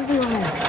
ਬੰਦੀ ਉਹਨੂੰ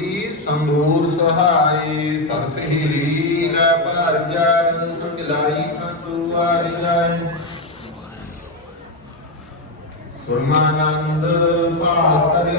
ਜੀ ਸੰਗੂਰ ਸਹਾਈ ਸਰਸਹੀ ਰੀਲ ਭਰ ਜਾਇ ਸੰਗਲਾਈ ਮਨੂ ਜਾਇ ਸੁਰਮਾਨੰਦ ਪਾਹ ਕਰਿ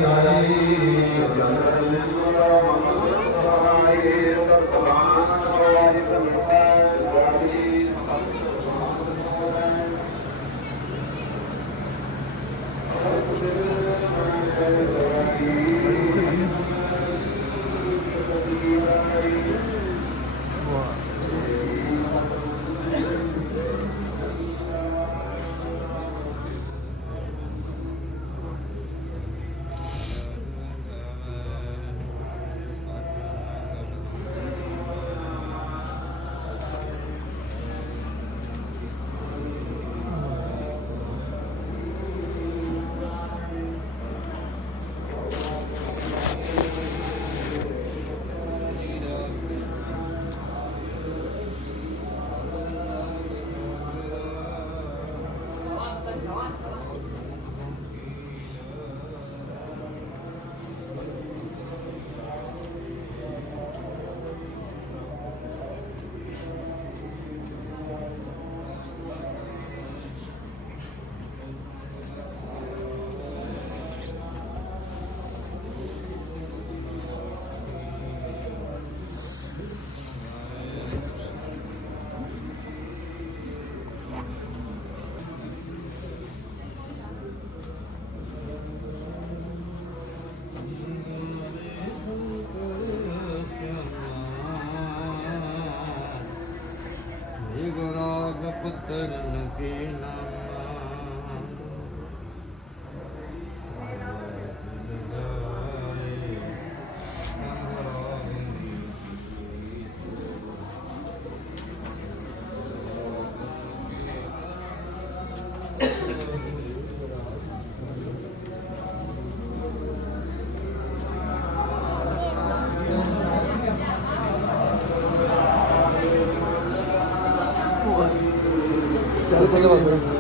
llevas.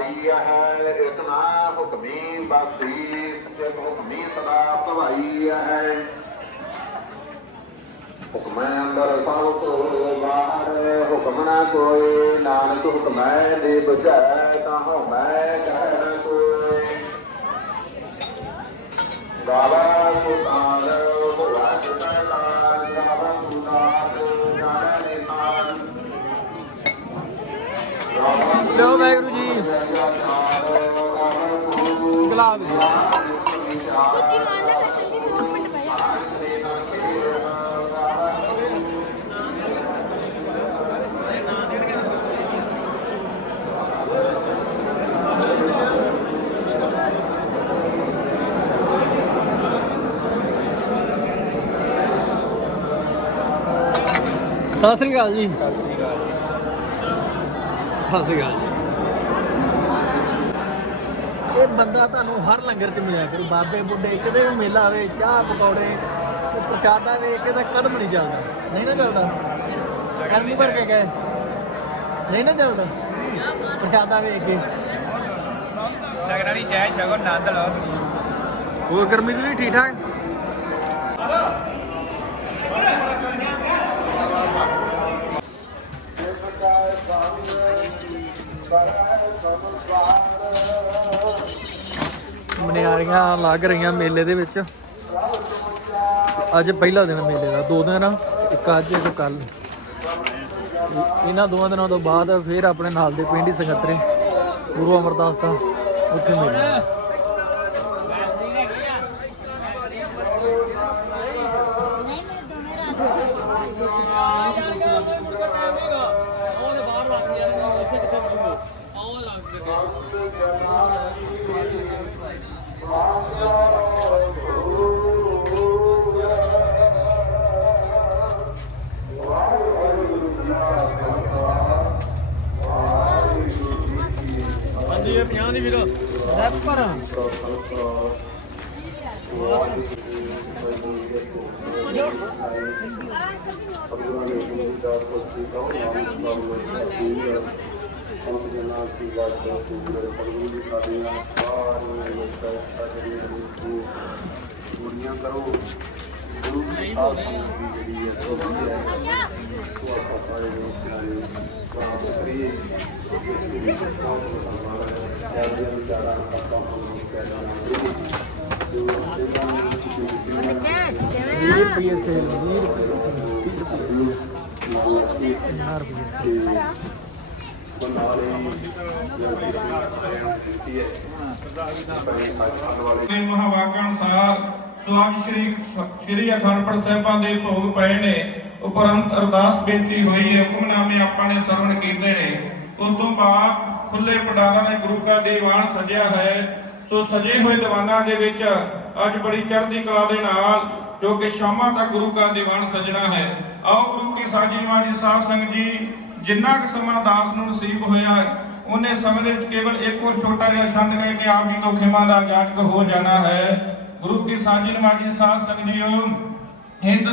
ਪਾਈ ਹੈ ਇਤਨਾ ਹੁਕਮੀ ਬਖਸ਼ੀ ਸਚੇ ਹੁਕਮੀ ਸਦਾ ਭਵਾਈ ਹੈ। ਹੁਕਮੈ ਅੰਦਰ ਸਭ ਤੋਂ ਬਾਹਰ ਹੁਕਮ ਨਾ ਕੋਈ, ਨਾਨਕ ਹੁਕਮੈ ਦੇ ਬੁਝੈ ਤਾਹੋ ਮੈਂ ਕਹਿ ਨਾ ਕੋਈ। ਗਾਵਾ ਸੁਤਾਰ ਹੋਵਾ ਸੁਤਾਰ ਗਾਵਾ ਸੁਤਾਰ ਜਾਣਾ ਨਿਸ਼ਾਨ ਲਓ ਵਾਹਿਗੁਰੂ ਜੀ ਗੁਲਾਬ ਜੀ ਮਾਂ ਦਾ ਸੱਚੀ ਦੋ ਮਿੰਟ ਪਏ ਸਤਿ ਸ੍ਰੀ ਅਕਾਲ ਜੀ। ਸਤਿ ਸ੍ਰੀ ਅਕਾਲ ਜੀ ਇਹ ਬੰਦਾ ਤੁਹਾਨੂੰ ਹਰ ਲੰਗਰ 'ਚ ਮਿਲਿਆ ਕਰੂ। ਬਾਬੇ ਬੁੱਢੇ ਕਿਤੇ ਵੀ ਮੇਲਾ ਆਵੇ ਚਾਹ ਪਕੌੜੇ ਤੇ ਪ੍ਰਸ਼ਾਦਾ ਵੇਖ ਕੇ ਤਾਂ ਕਦਮ ਨਹੀਂ ਚੱਲਦਾ। ਨਹੀਂ ਨਾ ਚੱਲਦਾ। ਗਰਮੀ ਭਰ ਕੇ ਗਏ। ਨਹੀਂ ਨਾ ਚੱਲਦਾ। ਪ੍ਰਸ਼ਾਦਾ ਵੇਖ ਕੇ। ਸਗਰਾਣੀ ਜੈ ਛਗੋ ਨੰਦ ਲਓ ਉਹ ਗਰਮੀ ਦੀ ਵੀ ਠੀਕ ਠਾਕ? ਮਨਿਆਰੀਆਂ ਲੱਗ ਰਹੀਆਂ ਮੇਲੇ ਦੇ ਵਿੱਚ। ਅੱਜ ਪਹਿਲਾ ਦਿਨ ਮੇਲੇ ਦਾ, ਦੋ ਦਿਨ ਇੱਕ ਅੱਜ, ਇੱਕ ਕੱਲ ਇਹਨਾਂ ਦੋਵਾਂ ਦਿਨਾਂ ਤੋਂ ਬਾਅਦ ਫਿਰ ਆਪਣੇ ਨਾਲ ਦੇ ਪਿੰਡ ਸਕੱਤਰੇ ਗੁਰੂ ਅਮਰਦਾਸ ਦਾ, ਉੱਥੇ ਮਿਲਿਆ ਨਹੀਂ ਮੇਰੇ ਦੋਨੇ ਰਾਤ ਹਾਂਜੀ ਇਹ 50 ਦੀ ਵੀਰੋ ਰੈਪਰ ਦੁਨੀਆ ਕਰੋ ਗੁਰੂ ਦੀ ਸਾਧ ਸੰਗਤ ਦੀ ਜਿਹੜੀ ਹੈ ਉਹ ਹੈ ਉਹ ਆਪਾਂ ਸਾਰੇ ਲੋਕ ਸਾਰੇ ਕੰਮ ਕਰੀਏ ਜਾਂਦੇ ਵਿਚਾਰਾਂ ਆਪਾਂ ਨੂੰ ਕਹਿਣਾ ਜੋ ਇਹਨਾਂ ਨੂੰ ਉਹਨੇ ਕਹਿ ਕਿਵੇਂ 20 ਰੁਪਏ ਸੇਲ 20 ਰੁਪਏ। 50 ਰੁਪਏ ਸੇਲ ਦੇ ਮਹਾਵਾਕਾਂ ਅਨੁਸਾਰ ਸੋ ਅੱਜ ਸ਼੍ਰੀ ਸ਼੍ਰੀ ਅਖੰਡ ਸਾਹਿਬਾਂ ਦੇ ਭੋਗ ਪਏ ਨੇ। ਉਪਰੰਤ ਅਰਦਾਸ ਬੇਨਤੀ ਹੋਈ ਹੈ ਹੁਕਮਨਾਮੇ ਆਪਾਂ ਨੇ ਸਰਵਣ ਕੀਤੇ ਨੇ। ਉਸ ਤੋਂ ਬਾਅਦ ਖੁੱਲੇ ਪੰਡਾਲਾਂ ਨੇ ਗੁਰੂ ਕਾ ਦੀਵਾਨ ਸਜਿਆ ਹੈ। ਸੋ ਸਜੇ ਹੋਏ ਦੀਵਾਨਾਂ ਦੇ ਵਿੱਚ ਅੱਜ ਬੜੀ ਚੜ੍ਹਦੀ ਕਲਾ ਦੇ ਨਾਲ ਜੋ ਕਿ ਸ਼ਾਮਾਂ ਤੱਕ ਗੁਰੂ ਕਾ ਦੀਵਾਨ ਸਜਣਾ ਹੈ। ਆਓ ਗੁਰੂ ਕੀ ਸਾਜੀ ਨਿਵਾਜੀ ਸਾਧ ਸੰਗਤ ਜੀ, ਜਿੰਨਾ ਕੁ ਸਮਾਂ ਦਾਸ ਨੂੰ ਨਸੀਬ ਹੋਇਆ, ਉਹਨੇ ਸਮੇਂ ਦੇ ਵਿੱਚ ਕੇਵਲ ਇੱਕ ਹੋਰ ਛੋਟਾ ਜਿਹਾ ਛੰਦ ਕਹਿ ਕੇ ਆਪ ਜੀ ਤੋਂ ਖਿਮਾ ਦਾ ਜਾਜਕ ਹੋ ਜਾਣਾ ਹੈ। ਗੁਰੂ ਕੀ ਸਾਜੀ ਨਿਵਾਜੀ ਸਾਧ ਸੰਗਤ ਜੀਓ, ਹਿੰਦ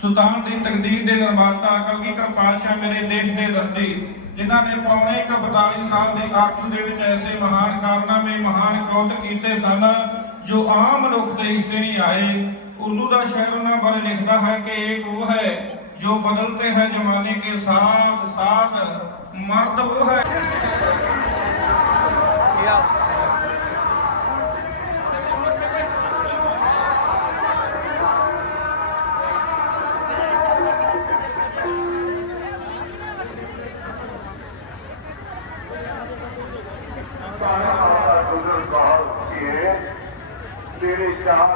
ਸੁਲਤਾਨ ਦੀ ਤਕਦੀਰ ਦੇ ਨਿਰਮਾਤਾ ਕਲਗੀਧਰ ਪਾਤਸ਼ਾਹ ਮੇਰੇ ਦੇਸ਼ ਦੇ ਦਰਦੀ ਜਿਨ੍ਹਾਂ ਨੇ ਪੌਣੇ 41 ਸਾਲ ਦੀ ਆਖਰ ਦੇ ਵਿੱਚ ਐਸੇ ਮਹਾਨ ਕਾਰਨਾਮੇ, ਮਹਾਨ ਕੌਤਕ ਕੀਤੇ ਸਨ, ਜੋ ਆਮ ਮਨੁੱਖ ਦੇ ਹਿੱਸੇ ਨਹੀਂ ਆਏ। ਉਰਦੂ ਦਾ ਸ਼ਾਇਰ ਉਹਨਾਂ ਬਾਰੇ ਲਿਖਦਾ ਹੈ ਕਿ ਇੱਕ ਉਹ ਹੈ ਜੋ ਬਦਲਤੇ ਹੈ ਜ਼ਮਾਨੇ ਕੇ ਸਾਥ ਸਾਥ ਮਰਦ ਉਹ ਹੈ ਤੇਰੇ ਚਾਰ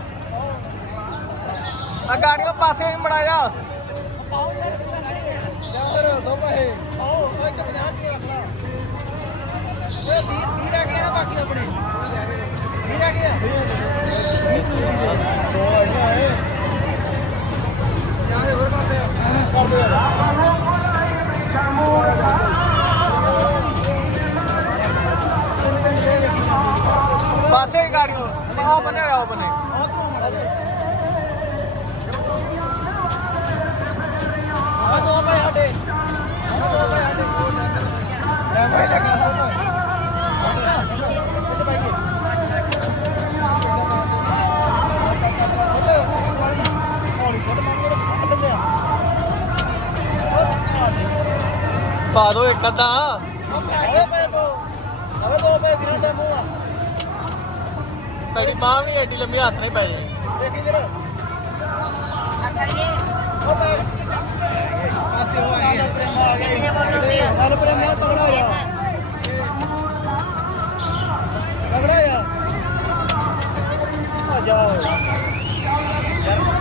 ਆ ਗਾੜੀਆਂ ਪਾਸੇ ਹੀ ਮੜਾ ਜਾ। ਦੋ ਪੈਸੇ ਆਓ ਓਏ 50 ਕੀ ਰੱਖ ਲਾ ਓਏ 30 30 ਰਹਿ ਗਏ ਬਾਕੀ ਆਪਣੇ 30 ਰਹਿ ਗਏ ਆ ਯਾਰ ਹੋਰ ਬਾਬੇ ਕਰ ਦੋ ਯਾਰ ਪਾਸੇ ਹੀ ਗਾੜੀਆਂ ਆਓ ਬਨੇ ਆਓ ਬਨੇ। ਪਾ ਦੋ ਇੱਕ ਅੱਧਾ। ਤੇਰੀ ਬਾਹ ਵੀ ਐਡੀ ਲੰਮੀ ਹੱਥ ਨਹੀਂ ਪੈ ਜੇ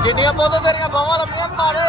ਜਿੰਨੀਆਂ ਪੋਦੇ ਤੇਰੀਆਂ ਬਾਹਾਂ ਲੰਮੀਆਂ ਮਾਰੇ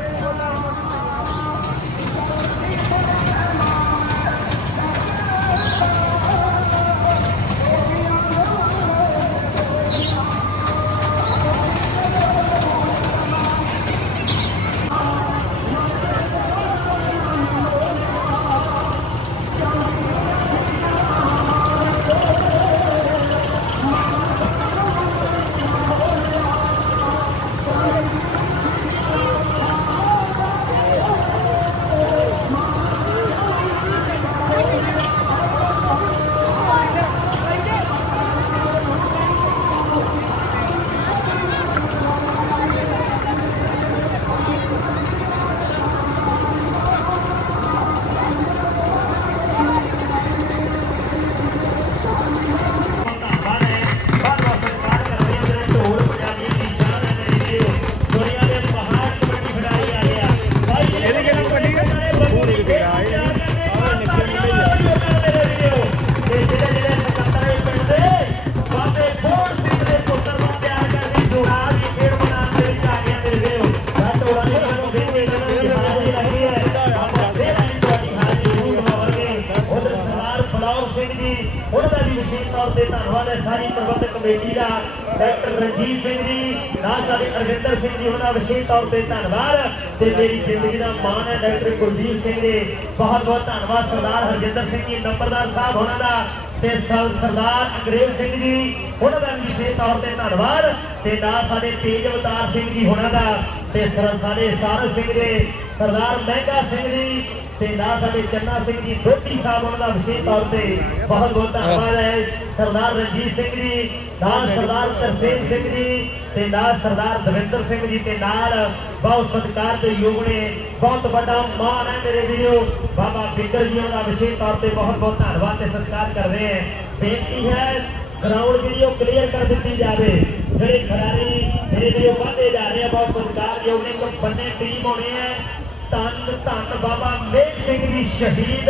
ਤੌਰ ਤੇ ਧੰਨਵਾਦ ਤੇ ਮੇਰੀ ਜ਼ਿੰਦਗੀ ਦਾ ਮਾਣ ਹੈ ਡਾਕਟਰ ਕੁਲਦੀਪ ਸਿੰਘ ਜੀ। ਬਹੁਤ ਬਹੁਤ ਧੰਨਵਾਦ ਸਰਦਾਰ ਹਰਜਿੰਦਰ ਸਿੰਘ ਜੀ, ਨੰਬਰਦਾਰ ਸਾਹਿਬ ਉਹਨਾਂ ਦਾ ਤੇ ਸਰਦਾਰ ਅੰਗਰੇਜ਼ ਸਿੰਘ ਜੀ, ਉਹਨਾਂ ਦਾ ਵੀ ਵਿਸ਼ੇਸ਼ ਤੌਰ ਤੇ ਧੰਨਵਾਦ ਤੇ ਨਾਲ ਸਾਡੇ ਤੇਜ ਅਵਤਾਰ ਸਿੰਘ ਜੀ ਉਹਨਾਂ ਦਾ ਤੇ ਸਾਡੇ ਸਾਰ ਸਿੰਘ ਦੇ ਸਰਦਾਰ ਮਹਿੰਗਾ ਸਿੰਘ ਜੀ ਤੇ ਨਾਲ ਸਾਡੇ ਚੰਨਾ ਸਿੰਘ ਜੀ ਦੋਤੀ ਸਾਹਿਬ, ਉਹਨਾਂ ਦਾ ਵਿਸ਼ੇਸ਼ ਤੌਰ ਤੇ ਬਹੁਤ ਬਹੁਤ ਧੰਨਵਾਦ ਹੈ। ਸਰਦਾਰ ਰਣਜੀਤ ਸਿੰਘ ਜੀ, ਨਾਲ ਸਰਦਾਰ ਤਰਸੇਮ ਸਿੰਘ ਜੀ ਤੇ ਨਾਲ ਸਰਦਾਰ ਦਵਿੰਦਰ ਸਿੰਘ ਜੀ ਤੇ ਨਾਲ ਬਹੁਤ ਸਤਿਕਾਰ ਤੇ ਯੋਗ ਨੇ। ਬਹੁਤ ਵੱਡਾ ਮਾਣ ਹੈ ਮੇਰੇ ਵੀਰੋ। ਬਾਬਾ ਬਿੱਕਰ ਜੀ ਉਹਨਾਂ ਦਾ ਵਿਸ਼ੇਸ਼ ਤੌਰ ਤੇ ਬਹੁਤ ਬਹੁਤ ਧੰਨਵਾਦ ਤੇ ਸਤਿਕਾਰ ਕਰ ਰਹੇ ਹੈ। ਬੇਨਤੀ ਹੈ ਗਰਾਊਂਡ ਵੀਡੀਓ ਕਲੀਅਰ ਕਰ ਦਿੱਤੀ ਜਾਵੇ। ਜਿਹੜੇ ਖਿਡਾਰੀ ਮੇਰੇ ਵੀਡੀਓ ਵਾਧੇ ਜਾ ਰਹੇ ਆ, ਬਹੁਤ ਸਤਿਕਾਰ ਯੋਗ ਨੇ। ਇੱਕ ਬੰਨੇ ਟੀਮ ਹੋਣੀ ਹੈ। ਧੰਨ ਧੰਨ ਬਾਬਾ ਮੇਘ ਸਿੰਘ ਜੀ ਸ਼ਹੀਦ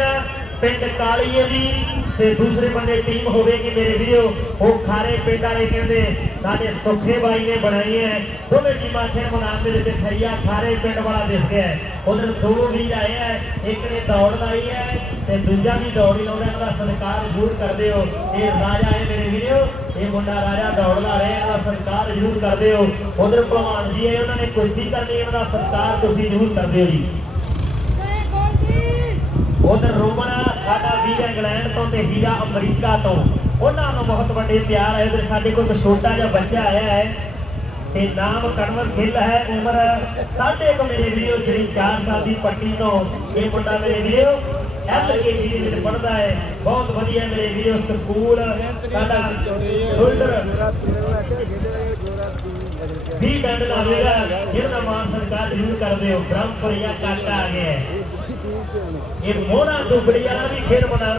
ਪਿੰਡ ਕਾਲੀਏ ਦੀ ਤੇ ਦੂਸਰੇ ਬੰਦੇ ਟੀਮ ਹੋਵੇਗੀ ਮੇਰੇ ਵੀਰੋ। ਉਹ ਖਾਰੇ ਪਿੰਡ ਵਾਲੇ ਕਹਿੰਦੇ ਸਾਡੇ ਸੁੱਖੇ ਬਾਈ ਨੇ ਬਣਾਈ ਹੈ। ਦੋਵੇਂ ਟੀਮਾਂ ਖੇਡ ਮੈਦਾਨ ਦੇ ਵਿੱਚ ਖਈਆ ਖਾਰੇ ਪਿੰਡ ਵਾਲਾ ਦਿਸ ਗਿਆ ਉਧਰ ਦੋ ਵੀਰ ਆਏ ਹੈ ਇੱਕ ਨੇ ਦੌੜ ਲਾਈ ਹੈ ਤੇ ਦੂਜਾ ਵੀ ਦੌੜ ਹੀ ਲਾਉਂਦਾ ਇਹਦਾ ਸਤਿਕਾਰ ਜ਼ਰੂਰ ਕਰਦੇ ਹੋ। ਇਹ ਰਾਜਾ ਹੈ ਮੇਰੇ ਵੀਰੋ ਇਹ ਮੁੰਡਾ ਰਾਜਾ ਦੌੜ ਲਾ ਰਿਹਾ ਇਹਦਾ ਸਤਿਕਾਰ ਜ਼ਰੂਰ ਕਰਦੇ ਹੋ। ਉਧਰ ਭਲਵਾਨ ਜੀ ਹੈ ਉਹਨਾਂ ਨੇ ਕੁਸ਼ਤੀ ਕਰਨੀ ਇਹਨਾਂ ਦਾ ਸਤਿਕਾਰ ਤੁਸੀਂ ਜ਼ਰੂਰ ਕਰਦੇ ਹੋ ਜੀ। ਉਧਰ ਰੋਮਨ ਸਾਡਾ ਵੀਰ ਇੰਗਲੈਂਡ ਤੋਂ ਤੇ ਹੀਰਾ ਅਮਰੀਕਾ ਤੋਂ। ਉਹਨਾਂ ਨੂੰ ਬਹੁਤ ਵੱਡੇ ਪਿਆਰ ਹੈ। ਇਧਰ ਸਾਡੇ ਕੋਲ ਇੱਕ ਛੋਟਾ ਜਿਹਾ ਬੱਚਾ ਆਇਆ ਹੈ ਤੇ ਨਾਮ ਕਨਵਰ ਗਿੱਲ ਹੈ। ਉਮਰ ਸਾਢੇ ਕੁ ਮੇਰੇ ਵੀਰੋ, ਜਿਹੜੀ 4 ਸਾਲ ਦੀ ਪੱਟੀ ਤੋਂ ਇਹ ਮੁੰਡਾ ਮੇਰੇ ਵੀਰੋ ਐਲਕੇਜੀ ਦੇ ਵਿੱਚ ਪੜਦਾ ਹੈ। ਬਹੁਤ ਵਧੀਆ ਮੇਰੇ ਵੀਰੋ, ਸਕੂਲ ਸਾਡਾ ਸ਼ੋਲਡਰ ਵੀ ਬੈਂਡ ਲਾਵੇਗਾ ਜਿਹਨਾਂ ਮਾਨ ਸਰਕਾਰ ਜ਼ਰੂਰ ਕਰਦੇ ਹੋ। ਬ੍ਰਹਮਪੁਰੀਆ ਕਾਕਾ ਆ ਗਿਆ ਇਹ ਮੋਹਣਾ ਦੁਬੜੀ ਵਾਲਾ ਵੀ ਖੇਡ ਬਣਾ